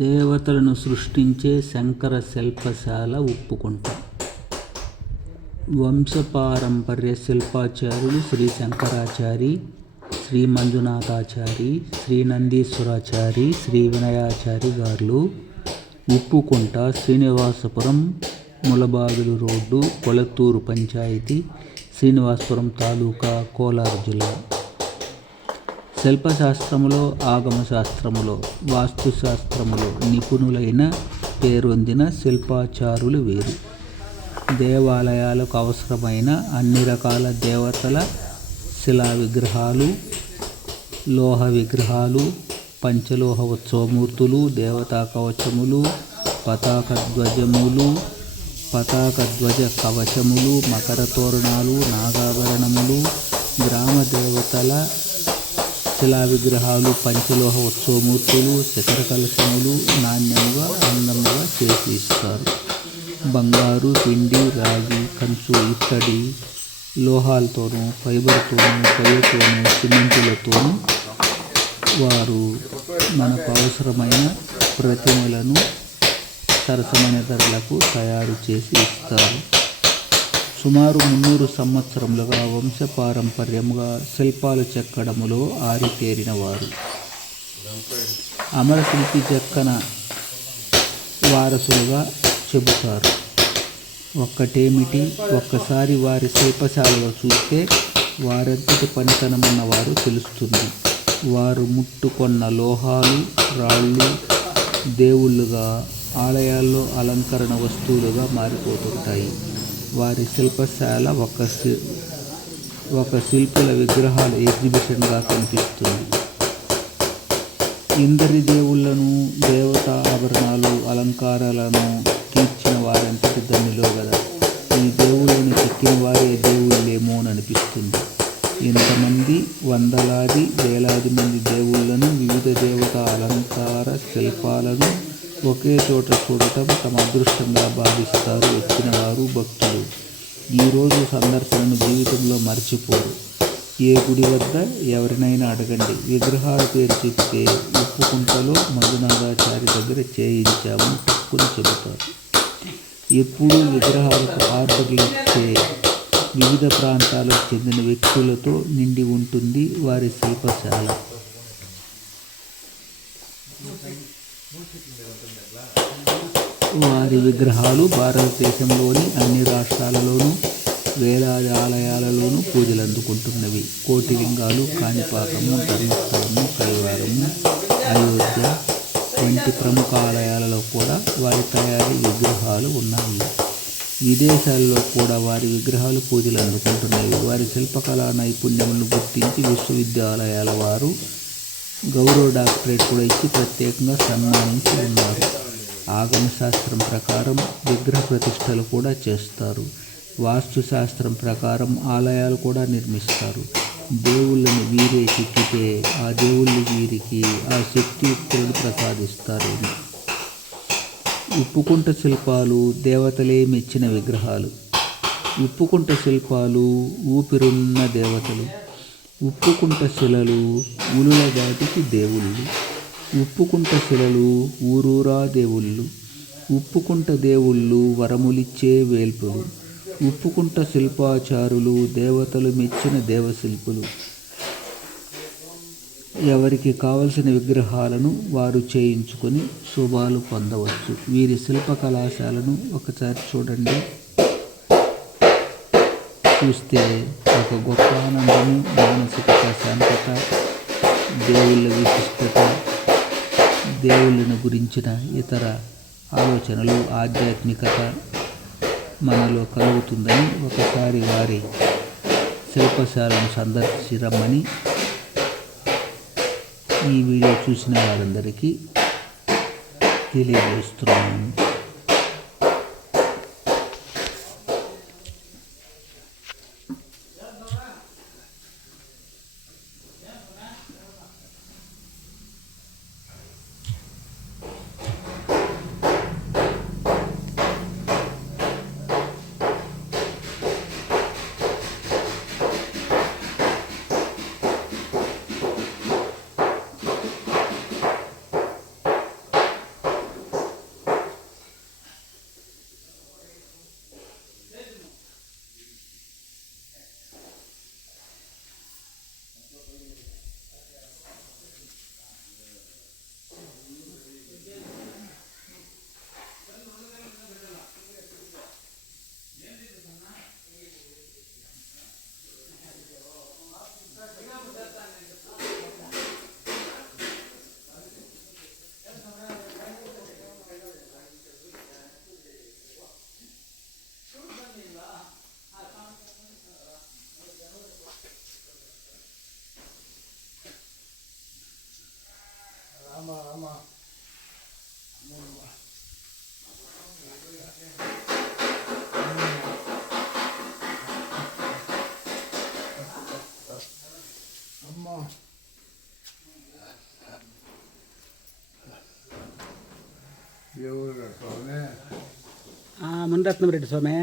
దేవతలను సృష్టించే శంకర శిల్పశాల ఉప్పుకుంట. వంశపారంపర్య శిల్పాచార్యులు శ్రీ శంకరాచారి, శ్రీ మంజునాథాచారి, శ్రీ నందీశ్వరాచారి, శ్రీ వినయాచారి గార్లు. ఉప్పుకుంట శ్రీనివాసపురం, ములబాగిలు రోడ్డు, కొలత్తూరు పంచాయతీ, శ్రీనివాసపురం తాలూకా, కోలార్ జిల్లా. శిల్పశాస్త్రములో, ఆగమశాస్త్రములో, వాస్తుశాస్త్రములో నిపుణులైన పేరొందిన శిల్పాచారులు వీరు. దేవాలయాలకు అవసరమైన అన్ని రకాల దేవతల శిలా విగ్రహాలు, లోహ విగ్రహాలు, పంచలోహ ఉత్సవమూర్తులు, దేవతా కవచములు, పతాక ధ్వజ కవచములు, మకర తోరణాలు, నాగాభరణములు, గ్రామ దేవతల శిలా విగ్రహాలు, పంచలోహ ఉత్సవమూర్తులు, శిఖర కలశములు నాణ్యముగా అందంగా చేసి ఇస్తారు. బంగారు, వెండి, రాగి, కంచు, ఇత్తడి, లోహాలతోనూ, ఫైబర్తోనూ, కయ్యతోనూ, సిమెంటులతోనూ వారు మనకు అవసరమైన ప్రతిమలను సరసమైన ధరలకు తయారు చేసి ఇస్తారు. సుమారు 300 సంవత్సరములుగా వంశపారంపర్యముగా శిల్పాలు చెక్కడములో ఆరితేరిన వారు. అమరశిల్పి చెక్కన వారసులుగా చెబుతారు. ఒక్కటేమిటి, ఒక్కసారి వారి శిల్పశాలలో చూస్తే వారెంతటి పనితనమున్న వారు తెలుస్తుంది. వారు ముట్టుకొన్న లోహాలు, రాళ్ళు దేవుళ్ళుగా, ఆలయాల్లో అలంకరణ వస్తువులుగా మారిపోతుంటాయి. వారి శిల్పశాల ఒక శిల్పుల విగ్రహాల ఎగ్జిబిషన్గా కనిపిస్తుంది. ఇందరి దేవుళ్లను, దేవతా ఆభరణాలు, అలంకారాలను తీర్చిన వారెంతటి ధన్యులో గదా. ఈ దేవుళ్ళను చెక్కిన వారే దేవుళ్ళేమోననిపిస్తుంది. ఇంతమంది, వందలాది, వేలాది మంది దేవుళ్లను, వివిధ దేవతా అలంకార శిల్పాలను ఒకే చోట చూడటం తమ అదృష్టంగా భావిస్తారు వచ్చిన వారు, భక్తులు. ఈరోజు సందర్శనను జీవితంలో మర్చిపోరు. ఏ గుడి వద్ద ఎవరినైనా అడగండి, విగ్రహాల పేరు చెప్తే ఉప్పుకుంటలో మంజునాథాచారి దగ్గర చేయించామని తక్కువ చెబుతారు. ఎప్పుడూ విగ్రహాలకు ఆర్డర్లు ఇచ్చే వివిధ ప్రాంతాలకు చెందిన వ్యక్తులతో నిండి ఉంటుంది వారి శిల్పశాల. వారి విగ్రహాలు భారతదేశంలోని అన్ని రాష్ట్రాలలోనూ, వేలాది ఆలయాలలోనూ పూజలు అందుకుంటున్నవి. కోటిలింగాలు, కాణిపాకము, ధర్మస్థలము, కైవారము, అయోధ్య వంటి ప్రముఖ ఆలయాలలో కూడా వారి తయారీ విగ్రహాలు ఉన్నాయి. విదేశాల్లో కూడా వారి విగ్రహాలు పూజలు అందుకుంటున్నవి. వారి శిల్పకళా నైపుణ్యములను గుర్తించి విశ్వవిద్యాలయాల వారు గౌరవ డాక్టరేట్ కూడా ఇచ్చి ప్రత్యేకంగా సన్మానించి ఉన్నారు. ఆగమశాస్త్రం ప్రకారం విగ్రహ ప్రతిష్టలు కూడా చేస్తారు. వాస్తుశాస్త్రం ప్రకారం ఆలయాలు కూడా నిర్మిస్తారు. దేవుళ్ళను వీరే చెక్కితే ఆ దేవుళ్ళు వీరికి ఆ శక్తియుక్తులను ప్రసాదిస్తారు. ఉప్పుకుంట శిల్పాలు దేవతలే మెచ్చిన విగ్రహాలు. ఉప్పుకుంట శిల్పాలు ఊపిరున్న దేవతలు. ఉప్పుకుంట శిలలు ఉలుల దాటికి దేవుళ్ళు. ఉప్పుకుంట శిలలు ఊరూరా దేవుళ్ళు. ఉప్పుకుంట దేవుళ్ళు వరములిచ్చే వేల్పులు. ఉప్పుకుంట శిల్పాచారులు దేవతలు మెచ్చిన దేవశిల్పులు. ఎవరికి కావలసిన విగ్రహాలను వారు చేయించుకొని శుభాలు పొందవచ్చు. వీరి శిల్ప కళాశాలను ఒకసారి చూడండి. చూస్తే ఒక గొప్ప ఆనందము, మానసిక ప్రశాంతత, దేవుళ్ళ విశిష్టత, దేవుళ్ళను గురించిన ఇతర ఆలోచనలు, ఆధ్యాత్మికత మనలో కలుగుతుందని ఒకసారి వారి శిల్పశాలను సందర్శిరమ్మని ఈ వీడియో చూసిన వారందరికీ తెలియజేస్తున్నాను. అమ్మా ఎవరు స్వామి మునిరత్నం రెడ్డి స్వామి.